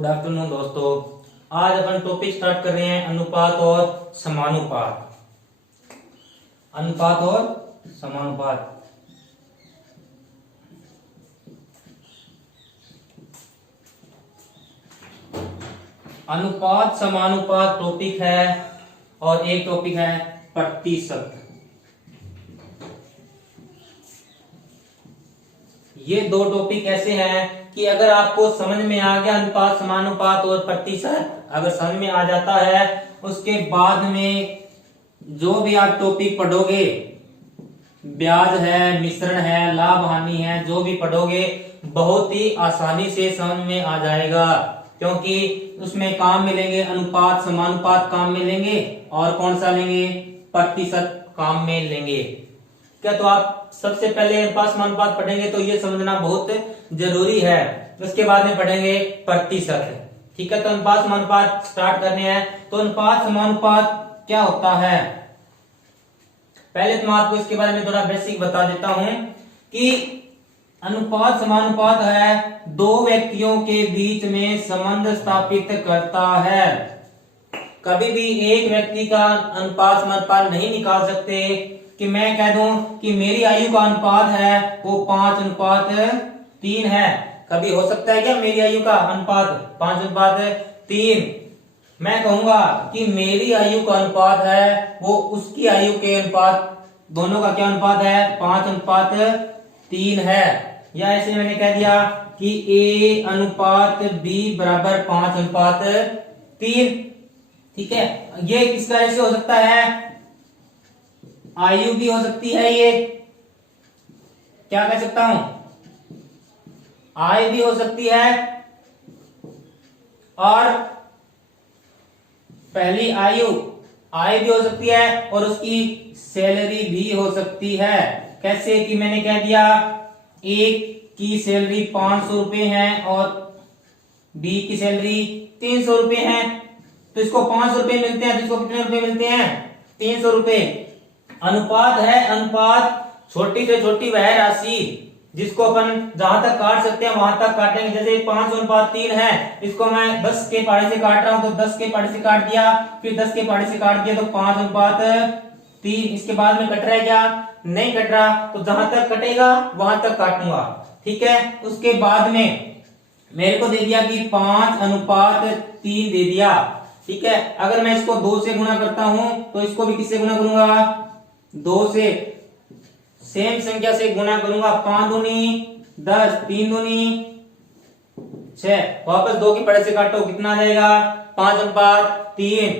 Good afternoon दोस्तों। आज अपन topic start कर रहे हैं अनुपात और समानुपात। अनुपात और समानुपात। अनुपात समानुपात टॉपिक है और एक टॉपिक है प्रतिशत। ये दो टॉपिक ऐसे हैं कि अगर आपको समझ में आ गया अनुपात समानुपात और प्रतिशत, अगर समझ में आ जाता है, उसके बाद में जो भी आप टॉपिक पढ़ोगे, ब्याज है, मिश्रण है, लाभ हानि है, जो भी पढ़ोगे बहुत ही आसानी से समझ में आ जाएगा, क्योंकि उसमें काम मिलेंगे अनुपात समानुपात काम में लेंगे और कौन सा लेंगे, प्रतिशत काम में लेंगे। क्या तो आप सबसे पहले अनुपात समानुपात पढ़ेंगे तो ये समझना बहुत जरूरी है, उसके बाद में पढ़ेंगे प्रतिशत। ठीक है, तो अनुपात समानुपात स्टार्ट करने हैं। तो अनुपात समानुपात क्या होता है, पहले तो मैं आपको इसके बारे में थोड़ा बेसिक बता देता हूं कि अनुपात समानुपात है दो व्यक्तियों के बीच में संबंध स्थापित करता है। कभी भी एक व्यक्ति का अनुपात समानुपात नहीं निकाल सकते कि मैं कह दूं कि मेरी आयु का अनुपात है वो 5:3 है। कभी हो सकता है क्या मेरी आयु का अनुपात 5:3? मैं कहूंगा कि मेरी आयु का अनुपात है वो उसकी आयु के अनुपात, दोनों का क्या अनुपात है, 5:3 है। या ऐसे मैंने कह दिया कि A अनुपात B बराबर 5:3। ठीक है, ये किस तरह से हो सकता है, आयु भी हो सकती है, ये क्या कह सकता हूं, आयु भी हो सकती है और पहली आयु भी हो सकती है और उसकी सैलरी भी हो सकती है। कैसे कि मैंने कह दिया एक की सैलरी 500 रुपए है और बी की सैलरी 300 रुपए है, तो इसको 500 रुपए मिलते हैं, तो इसको कितने रुपए मिलते हैं, 300 रुपए। अनुपात है, अनुपात छोटी से छोटी वह राशि जिसको अपन जहां तक काट सकते हैं वहां तक काटेंगे। जैसे 5:3 है, इसको मैं 10 के पहाड़े से काट रहा हूं तो 10 के पहाड़े से काट दिया, फिर 10 के पहाड़े से काट दिया तो 5:3। इसके बाद में कट रहा है क्या, नहीं कट रहा, तो जहां तक कटेगा वहां तक काटूंगा। ठीक है, उसके बाद में मेरे को दे दिया कि 5:3 दे दिया। ठीक है, अगर मैं इसको 2 से गुणा करता हूं तो इसको भी किससे गुणा करूंगा, 2 से, सेम संख्या से गुणा करूंगा। 5 दूनी 10, 3 दूनी 6, वापस 2 की पढ़े से काटो, कितना आ जाएगा, 5:3।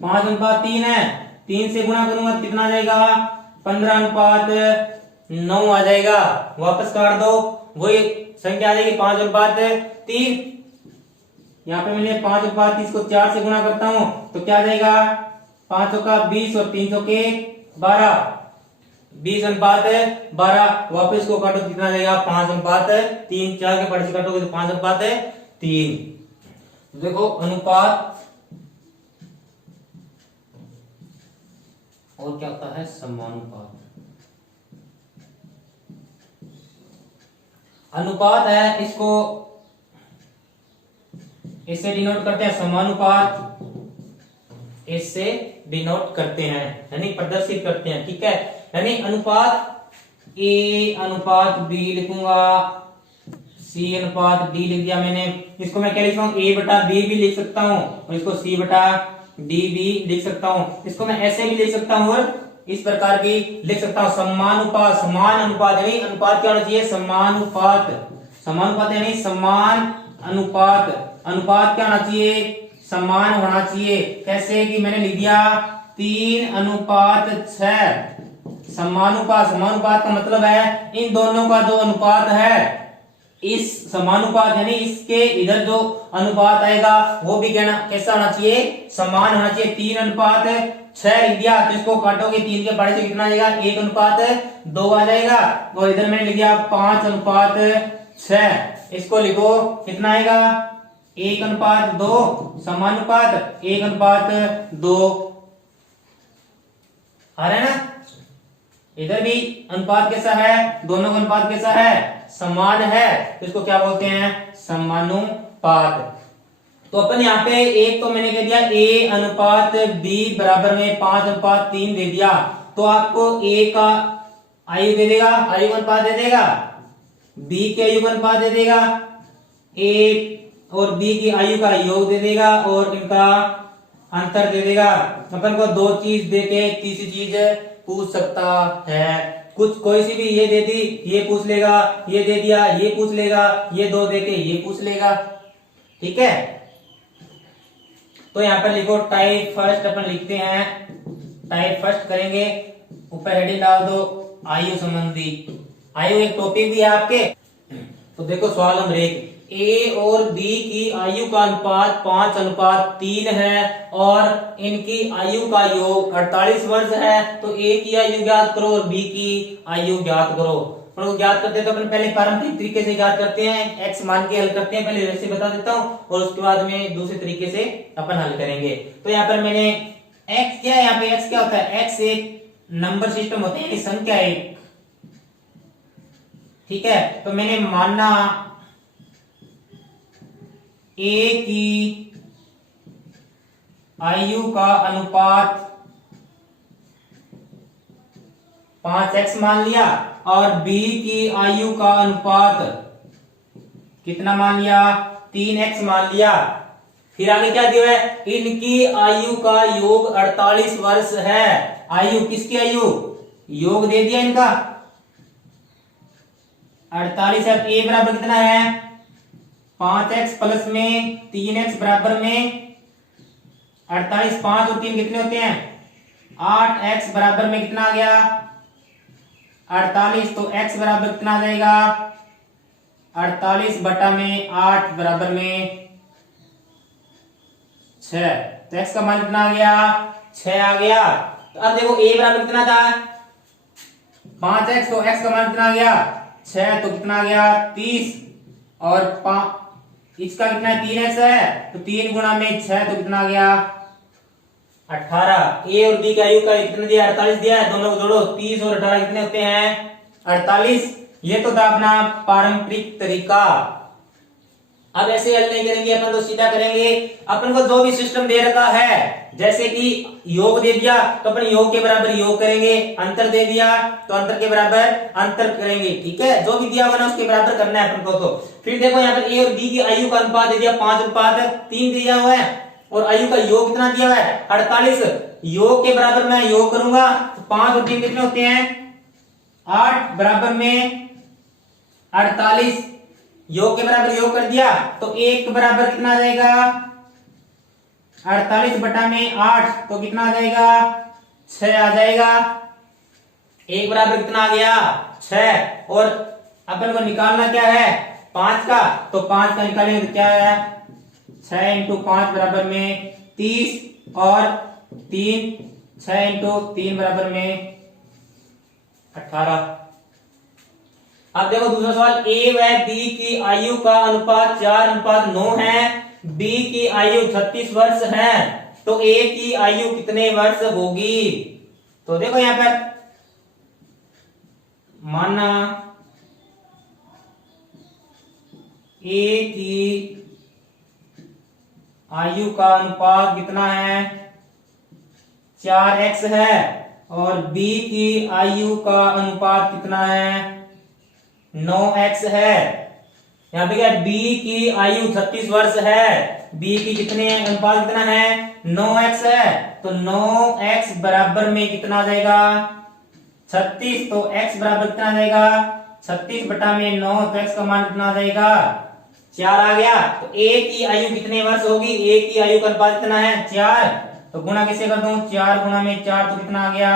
5:3 है, 3 से गुणा करूंगा कितना आ जाएगा, 15:9 आ जाएगा। वापस काट दो, वही संख्या आ जाएगी 5:3। यहाँ पे मैंने 5:30 को 4 से गुणा करता हूं तो क्या आ जाएगा, 5 का 20 और 3 के 12, 20:12। वापस को काटो कितना आ जाएगा, 5:3। 4 के पढ़े से काटोगे तो 5:3। देखो अनुपात और क्या होता है, समानुपात। अनुपात है, इसको इससे डिनोट करते हैं, समानुपात इससे डिनोट करते हैं, यानी प्रदर्शित करते हैं। ठीक है, यानी अनुपात A अनुपात B लिखूंगा, C अनुपात D लिख दिया मैंने। इसको मैं क्या लिख सकता हूँ, A/B भी लिख सकता हूँ और इसको C/D भी लिख सकता हूँ। इसको मैं ऐसे भी लिख सकता हूँ और इस प्रकार भी लिख सकता हूँ। समानुपात, समान अनुपात, यानी अनुपात क्या होना चाहिए, समानुपात। समानुपात यानी समान अनुपात। अनुपात क्या होना चाहिए, समान होना चाहिए। कैसे कि मैंने लिख दिया 3:6। समानुपात, समानुपात का मतलब है इन दोनों का जो अनुपात है, इस समानुपात यानी इसके इधर जो अनुपात आएगा वो भी कहना कैसा होना चाहिए, समान होना चाहिए। 3:6 लिख दिया तो इसको काटोगे 3 के पहाड़े से कितना आ जाएगा, 1:2 आ जाएगा। और इधर मैंने लिख दिया 5:6, इसको लिखो कितना आएगा, 1:2। समानुपात 1:2 आ रहा है ना। इधर भी अनुपात कैसा है, दोनों का अनुपात कैसा है, समान है, तो इसको क्या बोलते हैं, समानुपात। अनुपात। तो अपन यहाँ पे एक तो मैंने कह दिया a अनुपात b बराबर में 5:3 दे दिया, तो आपको a का आयु दे देगा, आयु अनुपात दे देगा, b के आयु का अनुपात दे देगा, a और b की आयु का योग दे देगा और इनका अंतर दे देगा। अपन को दो चीज देके तीसरी चीज पूछ सकता है, कुछ कोई सी भी ये दे दी ये पूछ लेगा, ये दे दिया ये पूछ लेगा, ये दो देके ये पूछ लेगा। ठीक है, तो यहाँ पर लिखो टाइप फर्स्ट, अपन लिखते हैं टाइप फर्स्ट करेंगे, ऊपर हेडिंग डाल दो आयु संबंधी। आयु एक टॉपिक भी है आपके। तो देखो सवाल नंबर 1, ए और बी की आयु का अनुपात 5:3 है और इनकी आयु का योग 48 वर्ष है। तो ए की आयु ज्ञात करो और बी की आयु ज्ञात करो। तो ज्ञात करते हैं तो अपन पहले पारंपरिक तरीके से ज्ञात करते हैं, एक्स मान के हल करते हैं, पहले वैसे बता देता हूं और उसके बाद में दूसरे तरीके से अपन हल करेंगे। तो यहाँ पर मैंने एक्स क्या है, यहाँ पे एक्स क्या होता है, एक्स एक नंबर सिस्टम होते हैं, संख्या एक। ठीक है, तो मैंने माना ए की आयु का अनुपात 5x मान लिया और b की आयु का अनुपात कितना मान लिया, 3x मान लिया। फिर आगे क्या दिया है, इनकी आयु का योग 48 वर्ष है। आयु किसकी आयु, योग दे दिया इनका 48 है। a बराबर कितना है 5x प्लस में 3x बराबर में 48, 5 और 3 कितने होते हैं 8x बराबर में कितना आ गया 48। तो x बराबर कितना आ जाएगा 48 बटा में 8 बराबर में 6। तो x का मान कितना आ गया 6 आ गया। तो अब देखो a बराबर कितना था 5x, तो x का मान कितना आ गया 6, तो कितना आ गया 30 और इसका कितना है 3x है, तो 3 गुणा में 6 तो कितना आ गया 18। ए और बी की आयु का कितना दिया 48 दिया है, दोनों को जोड़ो 30 और 18 कितने होते हैं 48। ये तो था अपना पारंपरिक तरीका। अब ऐसे हल नहीं करेंगे अपन, तो सीधा करेंगे। अपन को जो भी सिस्टम दे रखा है, जैसे कि योग दे दिया तो अपन योग के बराबर योग करेंगे, अंतर दे दिया तो अंतर के बराबर अंतर करेंगे। ठीक है, जो भी दिया होगा ना उसके बराबर करना है अपन को। तो फिर देखो यहाँ पर ए और बी की आयु का अनुपात दे दिया 5:3 दिया हुआ है और आयु का योग कितना दिया हुआ है 48। योग के बराबर मैं योग करूंगा तो 5 और 3 कितने होते हैं 8 बराबर में 48। योग के बराबर योग कर दिया तो 1 के बराबर कितना आ जाएगा 48 बटा में 8, तो कितना आ जाएगा 6 आ जाएगा। 1 बराबर कितना आ गया 6 और अपन को निकालना क्या है 5 का, तो 5 का निकालेंगे तो क्या है 6 इंटू 5 बराबर में 30 और 3 6 इंटू 3 बराबर में 18। अब देखो दूसरा सवाल, ए व बी की आयु का अनुपात 4:9 है, बी की आयु 36 वर्ष है, तो ए की आयु कितने वर्ष होगी। तो देखो यहां पर माना ए की आयु का अनुपात कितना है 4x है और b की आयु का अनुपात कितना है 9x है। यहाँ पे क्या b की आयु 36 वर्ष है, b की कितने अनुपात कितना है 9x है, तो 9x बराबर में कितना आ जाएगा 36। तो x बराबर कितना आ जाएगा 36 बटा में 9, तो x का मान कितना आ जाएगा 4 आ गया। तो a की आयु कितने वर्ष होगी, a की आयु का अनुपात कितना है 4, तो गुणा कैसे कर दूं 4 गुणा में 4 तो कितना आ गया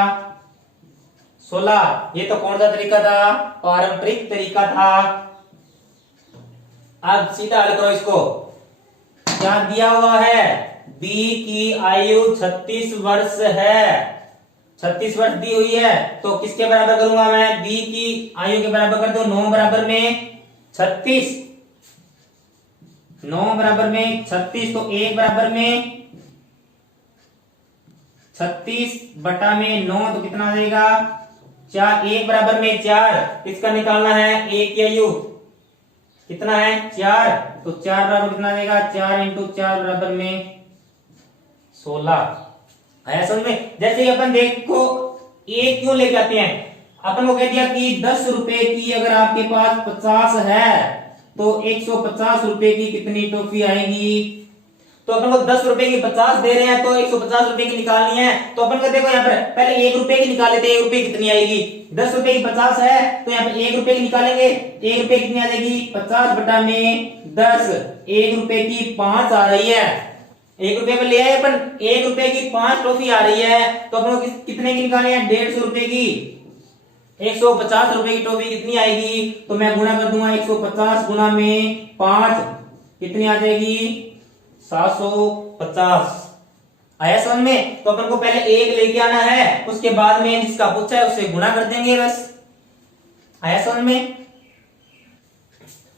16। ये तो कौन सा तरीका था पारंपरिक तरीका था। अब सीधा हल करो इसको। क्या दिया हुआ है b की आयु 36 वर्ष है, 36 वर्ष दी हुई है, तो किसके बराबर करूंगा मैं b की आयु के बराबर कर दो 9 बराबर में 36, 9 बराबर में 36, तो 1 बराबर में 36 बटा में 9 तो कितना आ जाएगा 4। 1 बराबर में 4, इसका निकालना है 1 की आयु कितना है 4, तो 4 बराबर कितना देगा 4 इंटू 4 बराबर में 16। आया समझ में। जैसे कि अपन देखो ए क्यों लेके आते हैं, अपन को कह दिया कि 10 रुपए की अगर आपके पास 50 है तो 150 रुपए की कितनी टॉफी आएगी। तो अपन को 10 रुपए की 50 दे रहे हैं तो 150 रुपए की निकालनी है। तो अपन को देखो यहाँ पर पहले 1 रुपए की निकाल लेते हैं, 1 रुपए कितनी आएगी। 10 रुपए की 50 है तो यहाँ पर 1 रुपए की निकालेंगे, 1 रुपए कितनी आ जाएगी 50 बटा में 10, 1 रुपए की 5 आ रही है। 1 रुपए में ले आए अपन, 1 रुपए की 5 टॉफी आ रही है तो अपन को कितने की निकालनी है 150 रुपए की। 150 रुपए की टॉफी कितनी आएगी, तो मैं गुणा कर दूंगा 150 गुणा में 5 कितनी आ जाएगी 750। आया समझ में। तो अपन को पहले 1 लेके आना है, उसके बाद में जिसका पूछा है उससे गुणा कर देंगे बस। आया समझ में।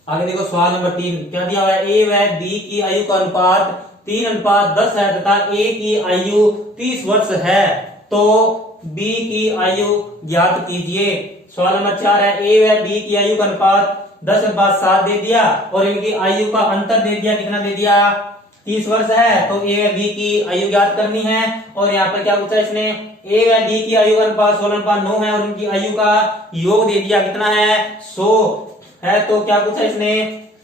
आगे देखो सवाल नंबर 3 क्या दिया हुआ है, ए व बी की आयु का अनुपात 3:10 है तथा ए की आयु 30 वर्ष है, तो बी की आयु ज्ञात कीजिए। सवाल नंबर 4 है, ए व बी की आयु का अनुपात 10:7 दे दिया और इनकी आयु का अंतर दे दिया, कितना दे दिया 30 वर्ष है, तो ए व बी की आयु ज्ञात करनी है। और यहाँ पर क्या पूछा है इसने, ए व बी की आयु का अनुपात 16:9 है और इनकी आयु का योग दे दिया, कितना है 100 है। तो क्या पूछा इसने,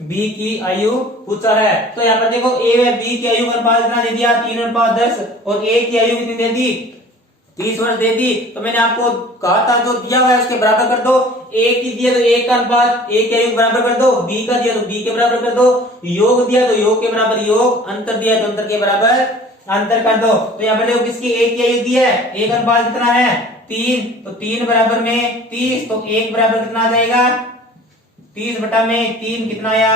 बी की आयु पूछा है। तो यहाँ पर देखो ए व बी की आयु का अनुपात कितना दे दिया 3:10 और ए की आयु कितनी दे दी 30 वर्ष दे दी। तो मैंने आपको कहा था जो दिया हुआ है उसके बराबर कर दो। ए की दिया तो ए का अनुपात ए के आयु बराबर कर दो, बी का दिया तो बी के बराबर कर दो, योग दिया तो योग के बराबर योग, अंतर दिया तो अंतर के बराबर अंतर कर दो। तो यहाँ पर देखो किसकी ए की आयु दी है, ए का अनुपात कितना है 3, तो 3 बराबर में 30, तो 1 बराबर कितना आ जाएगा 30 बटा में 3 कितना आया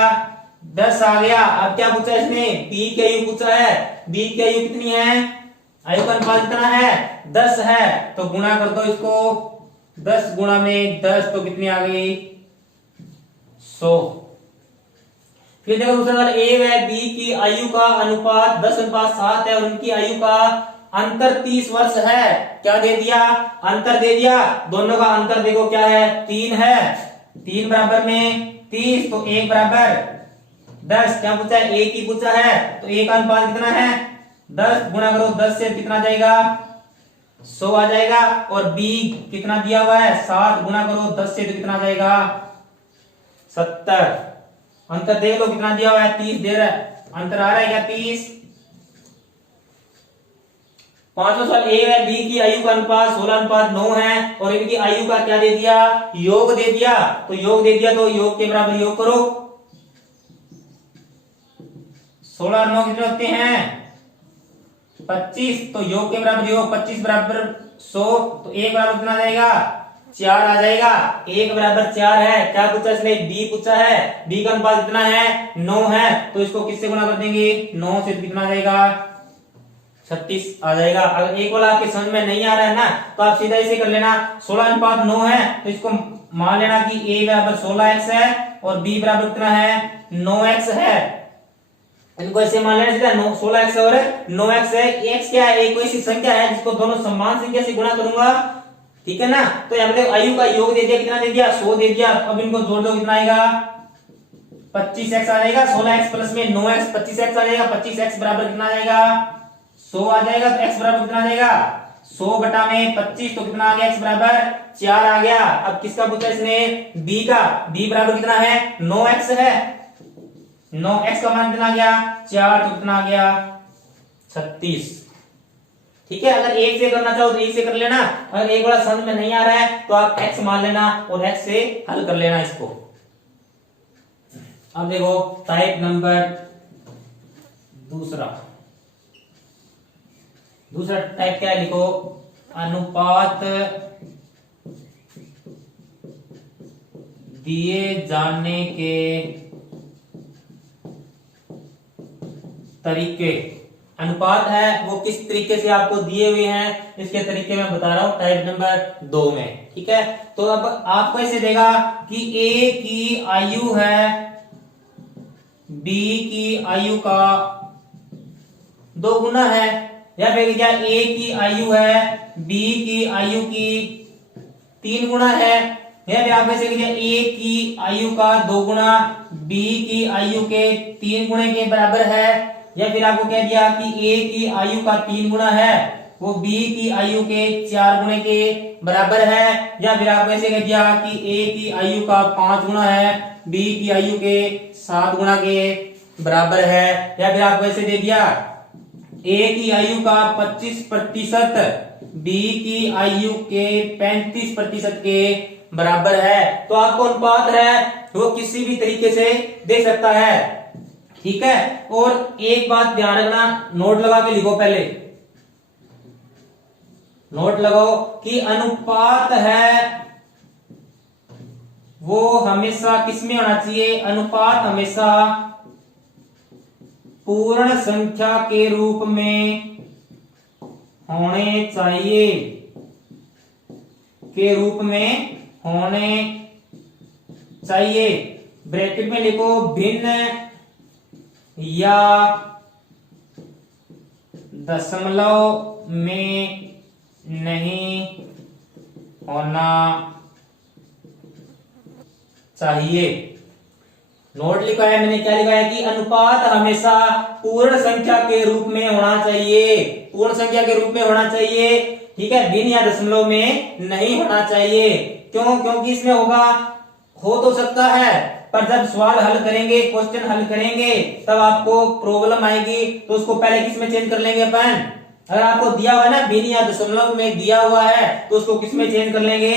10 आ गया। अब क्या पूछा इसने, बी की आयु पूछा है, बी की आयु कितनी है, आयु का अनुपात कितना है 10 है, तो गुणा कर दो इसको, 10 गुणा में 10 तो कितनी आ गई 100। फिर देखो दूसरा सवाल, ए व बी की आयु का अनुपात 10:7 है और उनकी आयु का अंतर 30 वर्ष है। क्या दे दिया, अंतर दे दिया, दोनों का अंतर देखो क्या है 3 है, 3 बराबर में 30, तो 1 बराबर 10। क्या पूछा है, ए की पूछा है, तो ए का अनुपात कितना है 10, गुणा करो 10 से कितना जाएगा 100 आ जाएगा। और बी कितना दिया हुआ है 7, गुणा करो 10 से तो कितना जाएगा 70। अंतर देख लो कितना दिया हुआ है 30 दे रहा है, अंतर आ रहा है क्या 30। पांचवा सवाल, ए व बी की आयु का अनुपात 16:9 है और इनकी आयु का क्या दे दिया योग दे दिया, तो योग दे दिया तो योग के बराबर योग करो। 16 और 9 कितने होते हैं 25, तो योग के बराबर योग, 25 बराबर 100, तो 1 बराबर कितना जाएगा 4 आ जाएगा। 1 बराबर 4 है। क्या पूछा इसने, बी पूछा है, बी का अनुपात कितना है 9 है, तो इसको किससे गुणा कर देंगे 9 से, कितना आ जाएगा 36 आ जाएगा। अगर एक वाला आपके समझ में नहीं आ रहा है ना तो आप सीधा इसे कर लेना, 16:9 है तो इसको मान लेना कि a बराबर 16x है और b बराबर कितना है 9x है। इनको ऐसे मान लेना सीधा 16x और 9x है। x क्या है, एक कोई सी संख्या है जिसको दोनों समान संख्या से गुणा करूंगा, ठीक है ना। तो यहाँ पे आयु का योग दे दिया, कितना दे दिया 100 दे दिया। अब इनको जोड़ दो, कितना आएगा 25x आ जाएगा, 16x प्लस में 9x 25x आ जाएगा, 25x बराबर कितना आ जाएगा 100 आ जाएगा। तो x बराबर कितना आ जाएगा 100 बटा में 25, तो कितना आ गया x बराबर 4 आ गया। अब किसका पूछा इसने, b का, b बराबर कितना है 9x है, 9x का मान कितना आ गया 4, तो कितना आ गया 36। ठीक है, अगर एक से करना चाहो तो एक से कर लेना, अगर एक वाला समझ में नहीं आ रहा है तो आप x मान लेना और x से हल कर लेना इसको। अब देखो टाइप नंबर दूसरा टाइप क्या है, लिखो अनुपात दिए जाने के तरीके। अनुपात है वो किस तरीके से आपको दिए हुए हैं, इसके तरीके मैं बता रहा हूं टाइप नंबर 2 में। ठीक है, तो अब आपको ऐसे देगा कि a की आयु है b की आयु का 2 गुना है, या फिर क्या a की आयु है b की आयु की 3 गुना है, या फिर आप ऐसे a की आयु का 2 गुना बी की आयु के 3 गुणे के बराबर है, या फिर आपको कह दिया कि ए की आयु का 3 गुना है वो बी की आयु के 4 गुणे के बराबर है, या फिर आपको ऐसे कह दिया कि ए की आयु का 5 गुना है बी की आयु के 7 गुना के बराबर है, या फिर आपको ऐसे दे दिया ए की आयु का 25% बी की आयु के 35% के बराबर है। तो आपको अनुपात है वो किसी भी तरीके से दे सकता है, ठीक है। और एक बात ध्यान रखना, नोट लगा के लिखो, पहले नोट लगाओ कि अनुपात है वो हमेशा किसमें होना चाहिए, अनुपात हमेशा पूर्ण संख्या के रूप में होने चाहिए, के रूप में होने चाहिए। ब्रैकेट में लिखो भिन्न या दशमलव में नहीं होना चाहिए। नोट लिखा है मैंने, क्या लिखा है कि अनुपात हमेशा पूर्ण संख्या के रूप में होना चाहिए, पूर्ण संख्या के रूप में होना चाहिए, ठीक है, भिन्न या दशमलव में नहीं होना चाहिए। क्यों? क्योंकि इसमें होगा, हो तो सकता है, पर जब सवाल हल करेंगे, क्वेश्चन हल करेंगे, तब आपको प्रॉब्लम आएगी, तो उसको पहले किस में चेंज कर लेंगे अपन। अगर आपको दिया हुआ है ना भिन्न या दशमलव में दिया हुआ है, तो उसको किस में चेंज कर लेंगे,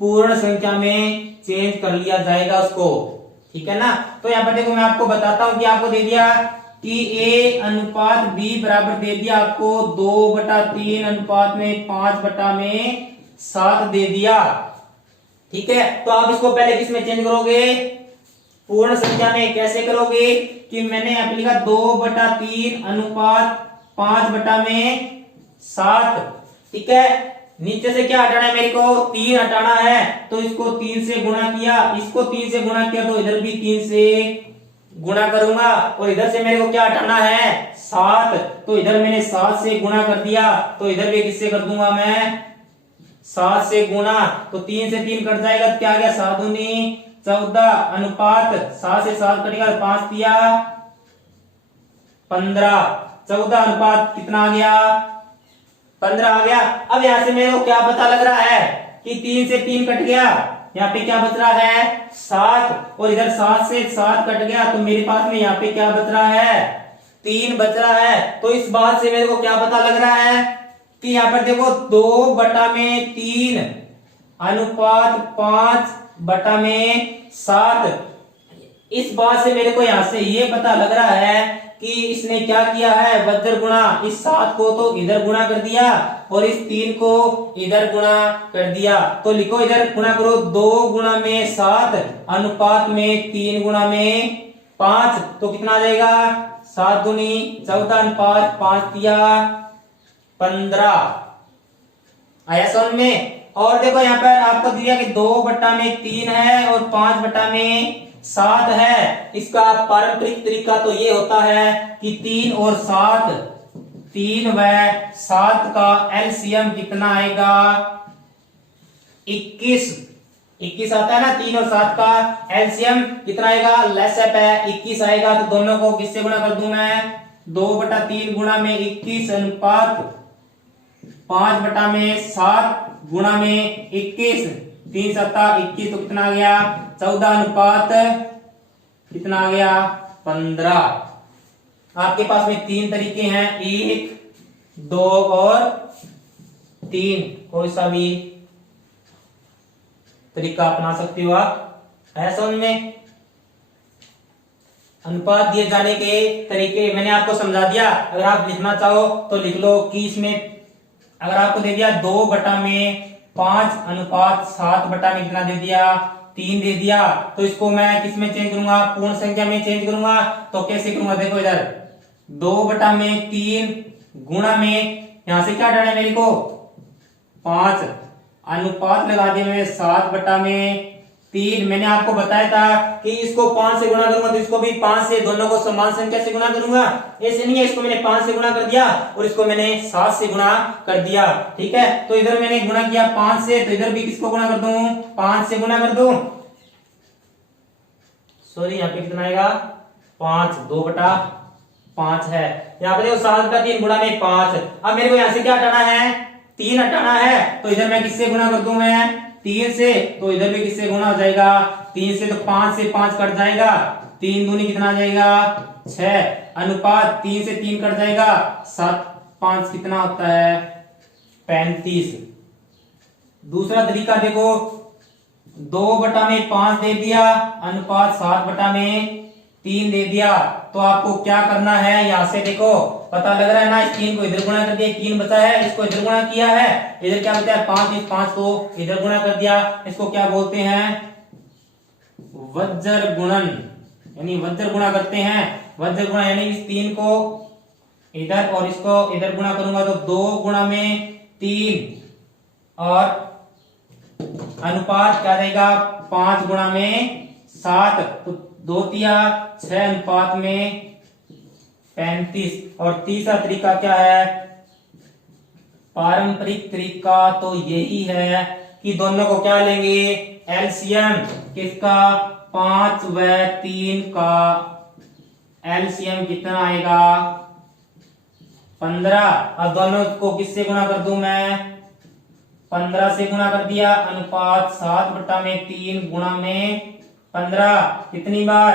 पूर्ण संख्या में चेंज कर लिया जाएगा उसको, ठीक है ना। तो यहाँ पर देखो मैं आपको बताता हूं कि आपको दे दिया कि ए अनुपात बी बराबर दे दिया आपको 2/3 अनुपात में 5/7 दे दिया, ठीक है। तो आप इसको पहले किस में चेंज करोगे, पूर्ण संख्या में। कैसे करोगे कि मैंने यहाँ पे लिखा 2/3 अनुपात 5/7, ठीक है। नीचे से क्या हटाना है, मेरे को 3 हटाना है, तो इसको 3 से गुणा किया, इसको 3 से गुणा किया, तो इधर भी 3 से गुणा करूंगा, और इधर से मेरे को क्या हटाना है 7, तो इधर मैंने 7 से गुणा कर दिया, तो इधर भी किससे कर दूंगा मैं 7 से गुणा, तो 3 से 3 कट जाएगा, तो क्या आ गया 7 दूनी 14 अनुपात 7 से 7 कटेगा, 5 दिया 15, 14 अनुपात कितना आ गया 15 आ गया। अब यहां से मेरे को क्या पता लग रहा है कि 3 से 3 कट गया, यहाँ पे क्या बच रहा है 7, और इधर 7 से 7 कट गया, तो मेरे पास में यहाँ पे क्या बच रहा है 3 बच रहा है। तो इस बात से मेरे को क्या पता लग रहा है कि यहाँ पर देखो 2/3 अनुपात 5/7, इस बात से मेरे को यहाँ से ये पता लग रहा है कि इसने क्या किया है वज्र गुणा, इस 7 को तो इधर गुणा कर दिया और इस 3 को इधर गुणा कर दिया। तो लिखो इधर गुणा करो, 2 गुणा में 7 अनुपात में 3 गुणा में 5, तो कितना आ जाएगा 7 दूनी 14 अनुपात 5 दिया 15, आया समझ में। और देखो यहाँ पर आपको दिया कि 2/3 है और 5/7 है। इसका पारंपरिक तरीका तो ये होता है कि 3 और 7, 3 व 7 का एलसीएम कितना आएगा 21 आता है ना, 3 और 7 का एलसीएम कितना आएगा, लेसअप है 21 आएगा। तो दोनों को किससे गुणा कर दूं मैं 2/3 गुणा में 21 अनुपात 5/7 गुणा में 21, 3 7 21, तो कितना आ गया 14 अनुपात कितना आ गया 15। आपके पास में 3 तरीके हैं, 1 2 और 3, कोई सा भी तरीका अपना सकते हो आप। है समझ में। अनुपात दिए जाने के तरीके मैंने आपको समझा दिया। अगर आप लिखना चाहो तो लिख लो कि इसमें अगर आपको दे दिया 2/5 अनुपात 7 कितना दे दिया 3 दे दिया, तो इसको मैं किस में चेंज करूंगा, पूर्ण संख्या में चेंज करूंगा। तो कैसे करूंगा, देखो इधर 2/3 गुणा में यहां से क्या हटाना है मेरे को 5 अनुपात लगा दिया मैंने 7/3। मैंने आपको बताया था कि इसको 5 से गुणा करूंगा तो इसको भी 5 से, दोनों को समान संख्या से गुणा करूंगा। ऐसे नहीं है, इसको मैंने 5 से गुणा कर दिया और इसको मैंने 7 से गुणा कर दिया, ठीक है। तो इधर मैंने गुणा किया 5 से, तो इधर भी किसको गुणा कर दूं 5 से गुणा कर दूं सॉरी यहाँ पे कितना आएगा 5, 2/5 है। यहाँ पे देखो 7/3 गुणा में 5। अब मेरे को यहाँ से क्या हटाना है, 3 हटाना है, तो इधर मैं किससे गुणा कर दूं, मैं 3 से, तो इधर भी किससे गुणा हो जाएगा 3 से, तो 5 से 5 कट जाएगा, 3 दूनी कितना आ जाएगा 6, अनुपात 3 से 3 कट जाएगा 7, 5 कितना होता है 35। दूसरा तरीका देखो, 2/5 दे दिया, अनुपात 7/3 दे दिया, तो आपको क्या करना है, यहां से देखो पता लग रहा है ना, इस 3 को इधर गुणा कर दिया, 3 बचा है, इसको इधर गुणा किया है, इधर क्या बचा है 5, इस 5 को इधर गुणा कर दिया, इसको क्या बोलते हैं वज्र गुणन, यानी वज्र गुणा करते हैं, वज्र गुणा यानी इस 3 को इधर और इसको इधर गुणा करूंगा तो 2 गुणा में 3 और अनुपात क्या रहेगा 5 गुणा में 7, तो 2 तिया 6 अनुपात में 35। और तीसरा तरीका क्या है, पारंपरिक तरीका तो यही है कि दोनों को क्या लेंगे एलसीएम, किसका 5 व 3 का एलसीएम कितना आएगा 15। अब दोनों को किससे गुणा कर दूं मैं 15 से गुणा कर दिया, अनुपात 7/3 गुणा में 15, कितनी बार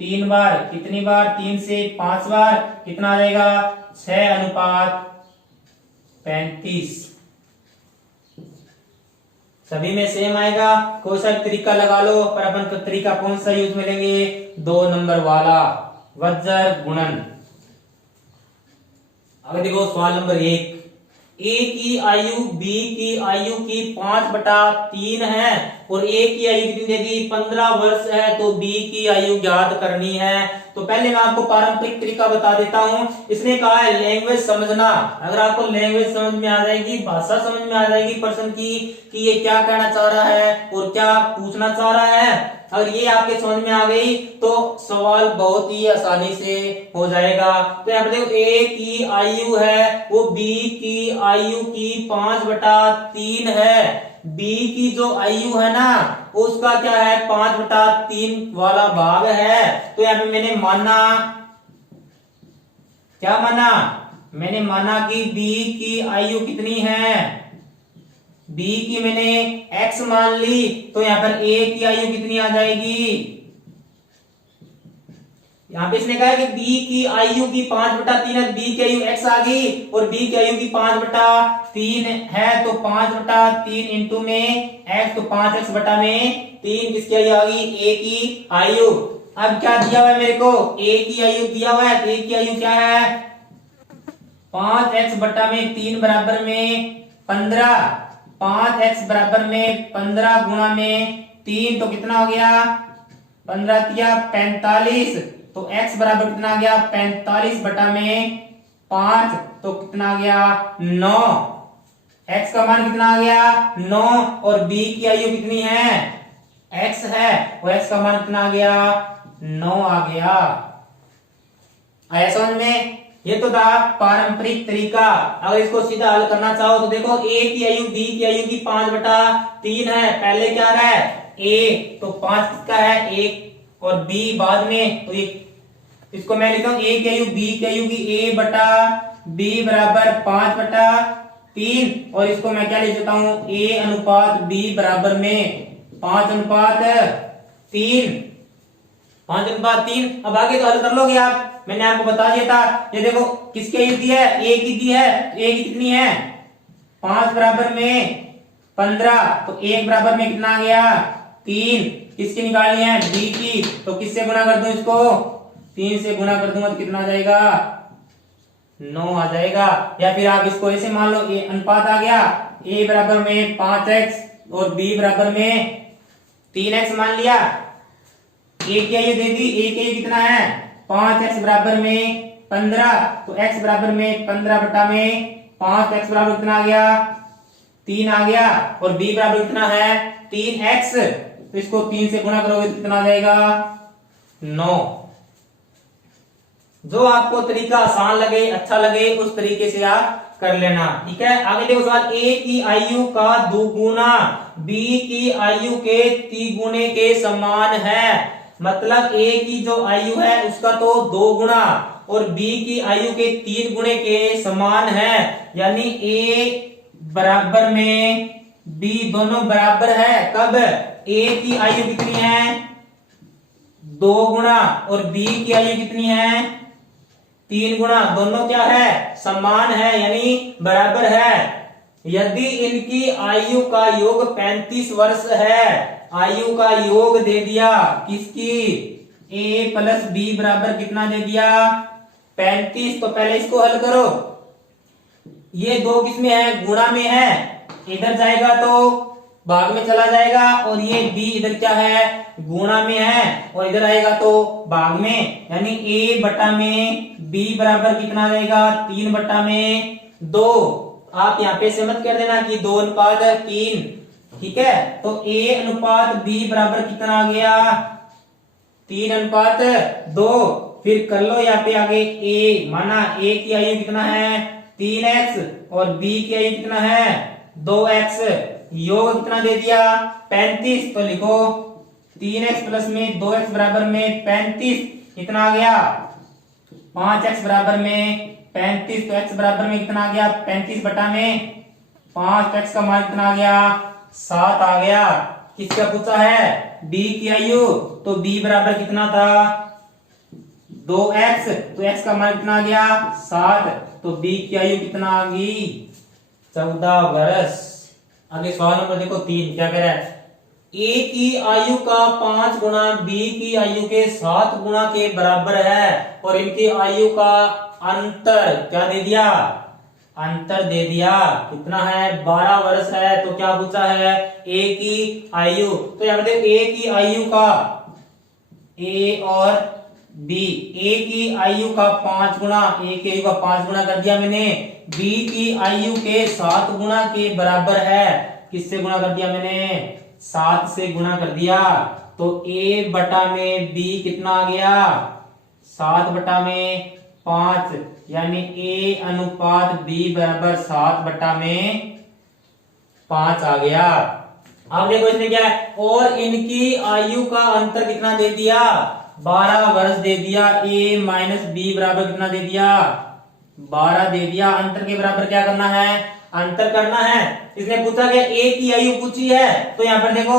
3 बार, कितनी बार 3 से 5 बार, कितना आ जाएगा 6 अनुपात 35। सभी में सेम आएगा, कोई सा तरीका लगा लो, पर अपन तो तरीका कौन सा यूज में लेंगे 2 नंबर वाला वज्र गुणन। अगर देखो सवाल नंबर 1, ए की आयु बी की आयु की 5/3 है और ए की आयु कितनी दे दी 15 वर्ष है, तो बी की आयु ज्ञात करनी है। तो पहले मैं आपको पारंपरिक तरीका बता देता हूं। इसने कहा है लैंग्वेज समझना, अगर आपको लैंग्वेज समझ में आ जाएगी, भाषा समझ में आ जाएगी पर्सन की कि ये क्या कहना चाह रहा है और क्या पूछना चाह रहा है, अगर ये आपके समझ में आ गई तो सवाल बहुत ही आसानी से हो जाएगा। तो यहाँ पर देखो ए की आयु है वो बी की आयु की 5/3 है, बी की जो आयु है ना उसका क्या है 5/3 वाला भाग है। तो यहाँ पे मैंने माना, क्या माना, मैंने माना कि बी की आयु कितनी है, बी की मैंने x मान ली, तो यहां पर a की आयु कितनी आ जाएगी, यहां पे इसने कहा है कि b की आयु की 5/3 है, b की आयु x आ गई और b की आयु की 5/3 है, तो 5/3 इंटू में x, तो 5x बटा में 3 किसकी आयु आ गई a की आयु। अब क्या दिया हुआ है मेरे को, a की आयु दिया हुआ है, a की आयु क्या है 5x बटा में 3 बराबर में 15, 5x बराबर में 15 गुणा में 3, तो कितना हो गया 15 तिया 45, तो x बराबर कितना आ गया 45 बटा में 5, तो कितना आ गया 9, x का मान कितना आ गया 9 और b की आयु कितनी है x है और x का मान कितना आ गया 9 आ गया। आया समझ में, ये तो था पारंपरिक तरीका। अगर इसको सीधा हल करना चाहो तो देखो a की आयु b की आयु की 5/3 है, पहले क्या रहा है a, तो 5 किसका है 1 और b बाद में, तो इसको मैं लिखता हूं a की आयु b की आयु की a बटा b बराबर 5/3 और इसको मैं क्या लिख देता हूं a अनुपात b बराबर में 5/3, 5/3। अब आगे तो हल कर लोगे आप, मैंने आपको बता दिया था। ये देखो किसकी आयु दी है a की दी है, a की कितनी है 5 बराबर में 15, तो 1 बराबर में कितना आ गया 3, किसकी निकालनी है b की, तो किससे गुणा कर दूं इसको 3 से गुणा कर दूंगा तो कितना आ जाएगा 9 आ जाएगा। या फिर आप इसको ऐसे मान लो a अनुपात आ गया, a बराबर में 5x और b बराबर में 3x मान लिया, a की आयु दे दी, a की आयु कितना है 5x बराबर में 15, तो x बराबर में 15 बटा में 5, x बराबर कितना आ गया 3 आ गया और b बराबर कितना है 3x, तो इसको 3 से गुणा करोगे तो कितना आ जाएगा 9। जो आपको तरीका आसान लगे अच्छा लगे उस तरीके से आप कर लेना, ठीक है। आगे देखो सवाल, a की आयु का दुगुना b की आयु के तिगुने के समान है। मतलब ए की जो आयु है उसका तो 2 गुना और बी की आयु के 3 गुणे के समान है, यानी ए बराबर में बी दोनों बराबर है। कब? ए की आयु कितनी है? 2 गुना और बी की आयु कितनी है? 3 गुना। दोनों क्या है? समान है, यानी बराबर है। यदि इनकी आयु का योग 35 वर्ष है, आयु का योग दे दिया किसकी? ए प्लस बी बराबर कितना दे दिया? 35। तो पहले इसको हल करो। ये 2 किस में है? गुणा में है, इधर जाएगा तो भाग में चला जाएगा, और ये b इधर क्या है? गुणा में है, और इधर आएगा तो भाग में, यानी a बटा में b बराबर कितना रहेगा? 3 बटा में 2। आप यहाँ पे से मत कर देना कि 2 अनुपात 3, ठीक है? तो a अनुपात b बराबर कितना आ गया? 3 अनुपात 2। फिर कर लो यहाँ पे आगे a, माना a की आयु कितना है? 3x और b की आयु कितना है? 2x। योग कितना दे दिया? 35। तो लिखो 3x प्लस में 2x बराबर में 35, कितना आ गया? 5x बराबर में 35। तो x बराबर में कितना आ गया? 35 बटा में 5। x का मान कितना आ गया? 7 आ गया। किसका पूछा है? b की आयु। तो b बराबर कितना था? 2x। तो x का मान कितना आ गया? 7। तो b की आयु कितना आ गई? 14 वर्ष। आगे सवाल नंबर देखो 3, क्या कह रहा है? a की आयु का 5 गुना b की आयु के 7 गुना के बराबर है, और इनकी आयु का अंतर क्या दे दिया? अंतर दे दिया। कितना है? 12 वर्ष है। तो क्या पूछा है? a की आयु। तो यहाँ पे a की आयु का, a और b, a की आयु का 5 गुना, a की आयु का 5 गुना कर दिया मैंने, b की आयु के 7 गुना के बराबर है। किससे गुणा कर दिया मैंने? 7 से गुणा कर दिया। तो a बटा में b कितना आ गया? 7 बटा में 5, यानी a अनुपात b बराबर 7 बटा में 5 आ गया। अब देखो इसने क्या है? और इनकी आयु का अंतर कितना दे दिया? 12 वर्ष दे दिया। a माइनस बी बराबर कितना दे दिया? 12 दे दिया। अंतर के बराबर क्या करना है? अंतर करना है। इसने पूछा कि a की आयु पूछी है, तो यहां पर देखो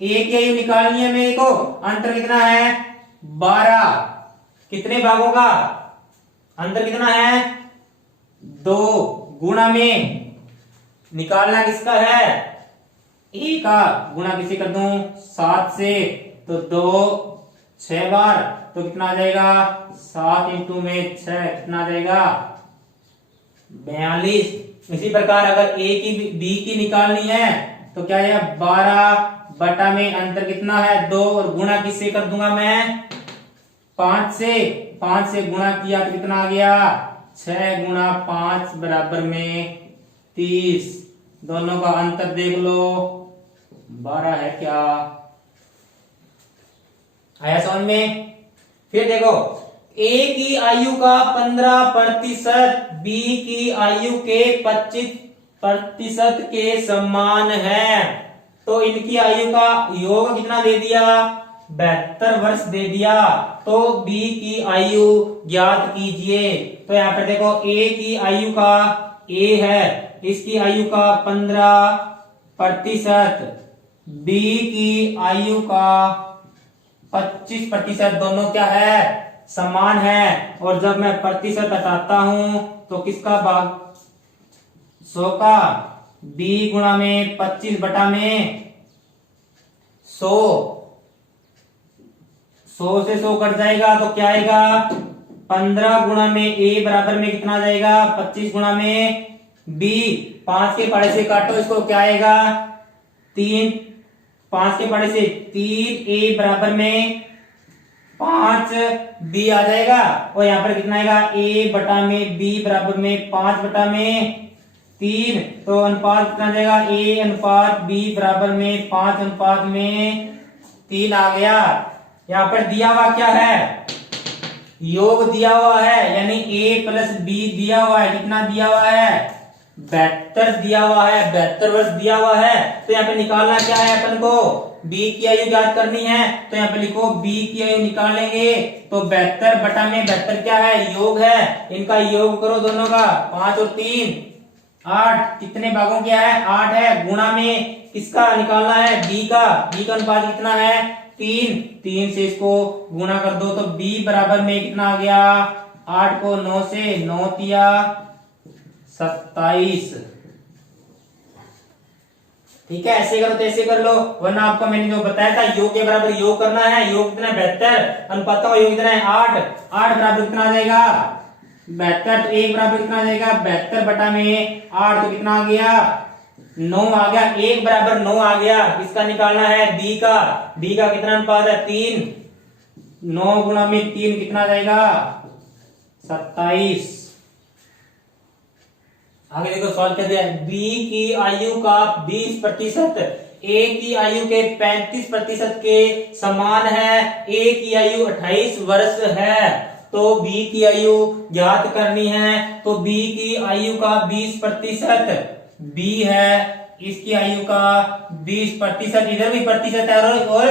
a की आयु निकालनी है मेरे को। अंतर कितना है? 12। कितने भागों का? अंतर कितना है? 2। गुणा में निकालना किसका है? a का। गुणा किसे कर दूं? 7 से। तो 2 6 बार, तो कितना आ जाएगा? 7 इंटू में 6 कितना आ जाएगा? 42। इसी प्रकार अगर a की b की निकालनी है तो क्या है? 12 बटा में अंतर कितना है? 2, और गुणा किससे कर दूंगा मैं? 5 से। 5 से गुणा किया तो कितना आ गया? 6 गुणा 5 बराबर में 30। दोनों का अंतर देख लो, 12 है क्या? आया समझ में? फिर देखो a की आयु का 15% b की आयु के 25% के समान है, तो इनकी आयु का योग कितना दे दिया? 72 वर्ष दे दिया। तो b की आयु ज्ञात कीजिए। तो यहाँ पर देखो a की आयु का, a है, इसकी आयु का 15%, b की आयु का 25%, दोनों क्या है? समान है। और जब मैं प्रतिशत हटाता हूं तो किसका भाग? 100 का। b गुणा में 25 बटा में 100, 100 से 100 कट जाएगा तो क्या आएगा? 15 गुणा में a बराबर में कितना आ जाएगा? 25 गुणा में b। 5 के पहाड़े से काटो इसको, क्या आएगा? 3। 5 के पहाड़े से 3a बराबर में 5 b आ जाएगा, और यहाँ पर कितना आएगा? a बटा में b बराबर में 5 बटा में 3। तो अनुपात कितना आ जाएगा? a अनुपात b बराबर में 5 अनुपात में 3 आ गया। यहाँ पर दिया हुआ क्या है? योग दिया हुआ है, यानी a प्लस b दिया हुआ है। कितना दिया हुआ है? 72 दिया हुआ है, 72 वर्ष दिया हुआ है। तो यहाँ पे निकालना क्या है अपन को, बी की आयु ज्ञात करनी है। तो यहाँ पे लिखो बी की आयु निकालेंगे तो 72 बटा में 72 क्या है, योग है, इनका योग करो दोनों का, 5 और 3 8, कितने भागों क्या है, 8 है, गुणा में किसका निकालना है, बी का अनुपात कितना है, 3 से इसको गुणा कर दो तो बी बराबर में कितना आ गया, 8 को 9 से 9 तिया 27। ठीक है, ऐसे करो तो ऐसे कर लो, वरना आपको मैंने जो बताया था योग के बराबर योग करना है। योग कितना है 72, अनुपात का योग कितना है 8 बराबर कितना आ जाएगा 72, तो 1 बराबर कितना आ जाएगा 72 बटा में 8 तो कितना आ गया 9 आ गया, 1 बराबर 9 आ गया। किसका निकालना है, बी का कितना अनुपात है 3, 9 गुणा में 3 कितना आ जाएगा 27। आगे देखो सवाल क्या दिया है, बी की आयु का 20% ए की आयु के 35% के समान है, ए की आयु 28 वर्ष है, तो बी की आयु ज्ञात करनी है। तो बी की आयु का 20% बी है, इसकी आयु का 20%, इधर भी प्रतिशत है और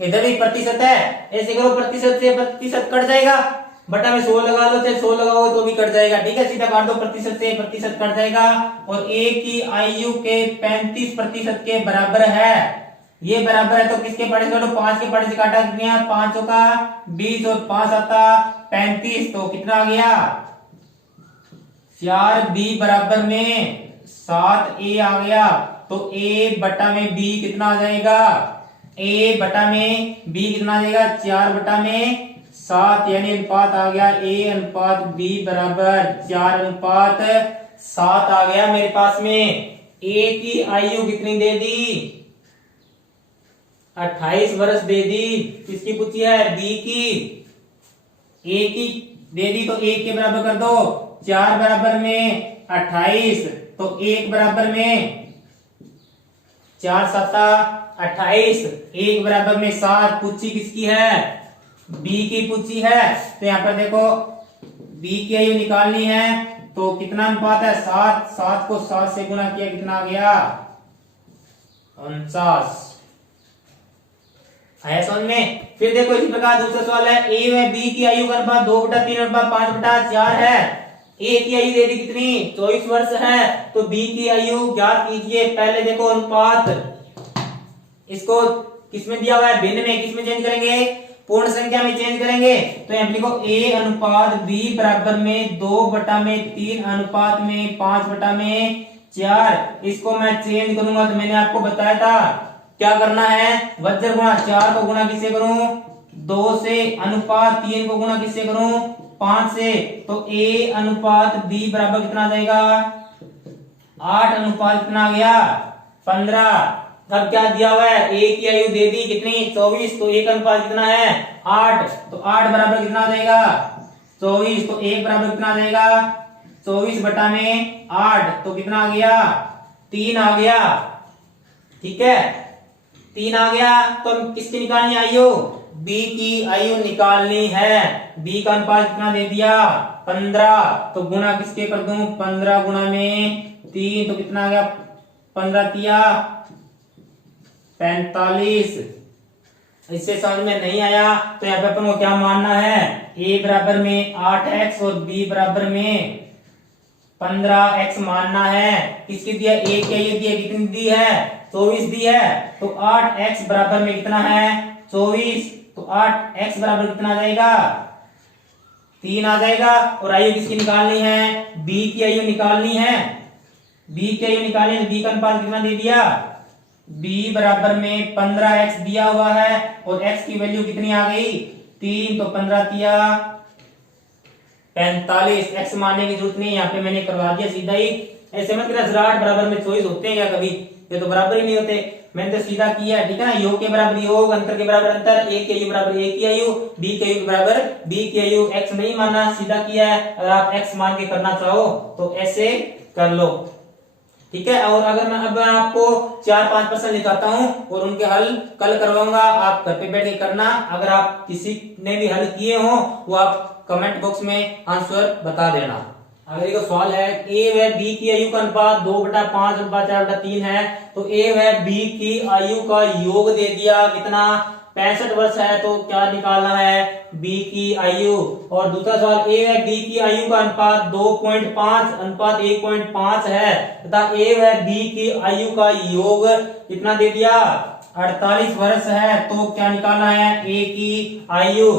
इधर भी प्रतिशत है। ऐसे करो प्रतिशत से प्रतिशत कट जाएगा, बटा में 100 लगा लो, चाहे 100 लगाओ तो भी कट जाएगा। ठीक है, सीधा काट दो, प्रतिशत से प्रतिशत कट जाएगा। और ए की आयु के 35% के बराबर है, ये बराबर है तो किसके पार्ट से काटो, 5 के पार्ट से काटा, कितना 5 का 20 और 5 आता 35, तो कितना आ गया 4b बराबर में 7a आ गया। तो a बटा में b कितना आ जाएगा, a बटा में b कितना आ जाएगा 4 बटा में 7, यानी अनुपात आ गया a अनुपात b बराबर 4 अनुपात 7 आ गया मेरे पास में। a की आयु कितनी दे दी 28 वर्ष दे दी, किसकी पूछी है, b की, a की दे दी तो 1 के बराबर कर दो, 4 बराबर में 28 तो 1 बराबर में 4 सत्ता 28, 1 बराबर में 7, पूछी किसकी है, बी की पूछी है। तो यहाँ पर देखो बी की आयु निकालनी है तो कितना अनुपात है 7 को 7 से गुणा किया कितना आ गया 49। आया समझ में। फिर देखो इसी प्रकार दूसरा सवाल है, ए व बी की आयु का अनुपात 2/3 अनुपात 5/4 है। ए की आयु दे दी कितनी 24 वर्ष है, तो बी की आयु ज्ञात कीजिए। पहले देखो अनुपात, इसको किसमें दिया हुआ है, भिन्न में, किसमें चेंज करेंगे, पूर्ण संख्या में चेंज करेंगे। तो यहाँ लिखो a अनुपात b बराबर में 2/3 अनुपात में 5/4। इसको मैं चेंज करूंगा तो मैंने आपको बताया था क्या करना है, वज्र गुणा 4 को गुणा किससे करूं 2 से, अनुपात 3 को गुणा किससे करूं 5 से। तो a अनुपात b बराबर कितना आ जाएगा 8 अनुपात कितना आ गया 15। अब क्या दिया हुआ है, ए की आयु दे दी कितनी 24, तो 1 अनुपात कितना है 8, तो 8 बराबर कितना आ जाएगा 24, तो 1 बराबर कितना आ जाएगा 24 बटा में 8, तो कितना आ गया 3 आ गया। ठीक है, 3 आ गया। तो हम किसकी निकालनी आयु, बी की आयु निकालनी है। बी का अनुपात कितना दे दिया 15, तो गुणा किसके कर दूं 15 गुणा में 3, तो कितना आ गया 15 तिया 45। इससे समझ में नहीं आया तो यहाँ पे अपन को क्या मानना है, a बराबर में 8x और b बराबर में 15x मानना है। किसकी दिया, a की आयु दी है, कितनी दी है 24 दी है, तो 8x बराबर में कितना है 24, तो 8x बराबर कितना आ जाएगा 3 आ जाएगा। और आयु किसकी निकालनी है, b की आयु निकालनी है। b की आयु निकालनी है, b का अनुपात कितना दे दिया, b बराबर में 15x दिया हुआ है और x की वैल्यू कितनी आ गई 3, तो 15 तिया 45। x मानने की जरूरत नहीं, यहाँ पे मैंने करवा दिया सीधा ही। ऐसे मत करना 8 बराबर में 24 होते हैं क्या कभी, ये तो बराबर ही नहीं होते, मैंने तो सीधा किया। ठीक है ना, योग के बराबर योग, अंतर के बराबर अंतर, a की आयु बराबर a की आयु, b की आयु बराबर b की आयु। x नहीं माना, सीधा किया है। अगर आप x मान के करना चाहो तो ऐसे कर लो। ठीक है, और अगर मैं अब आपको 4-5 प्रश्न लिखाता हूं और उनके हल कल करवाऊंगा, आप घर पे बैठ के करना। अगर आप किसी ने भी हल किए हो वो आप कमेंट बॉक्स में आंसर बता देना। अगर एक सवाल है ए व बी की आयु का अनुपात 2/5/4/3 है, तो ए व बी की आयु का योग दे दिया कितना 65 वर्ष है, तो क्या निकालना है बी की आयु। और दूसरा सवाल ए व बी की आयु का अनुपात 2.5:1.5 है तथा ए व बी की आयु का योग कितना दे दिया 48 वर्ष है, तो क्या निकालना है ए की आयु।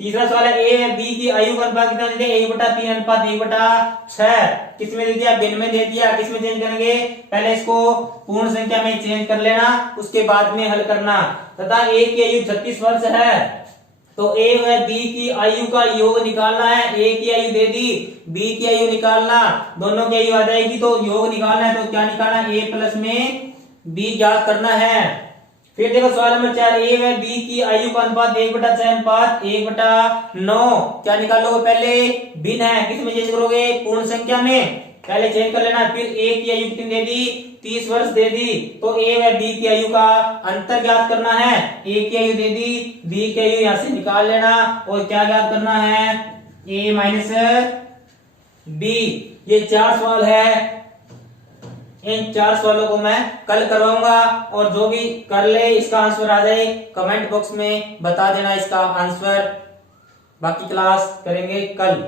तीसरा सवाल है ए बी की आयु का अनुपात कितना दे दिया 1/3:1/6 किसमें दे दिया भिन्न में दे दिया। किसमें चेंज करेंगे, पहले इसको पूर्ण संख्या में चेंज कर लेना, उसके बाद में हल करना। तथा ए की आयु 36 वर्ष है, तो ए व बी की आयु का योग निकालना है। ए की आयु दे दी, बी की आयु निकालना, दोनों की आयु आ जाएगी तो योग निकालना है। तो क्या निकालना है, ए प्लस में बी ज्ञात करना है। फिर देखो सवाल नंबर 4 ए व बी की आयु का अनुपात 1/6:1/9 क्या निकालोगे, पहले भिन्न है किसमें चेंज करोगे पूर्ण संख्या में, पहले चेंज कर लेना। फिर ए की आयु कितनी दे दी 30 वर्ष दे दी, तो ए व बी की आयु का अंतर ज्ञात करना है। ए की आयु दे दी, बी की आयु यहां से निकाल लेना और क्या ज्ञात करना है ए माइनस बी। ये 4 सवाल है, इन 4 सवालों को मैं कल करवाऊंगा और जो भी कर ले इसका आंसर आ जाए कमेंट बॉक्स में बता देना इसका आंसर। बाकी क्लास करेंगे कल।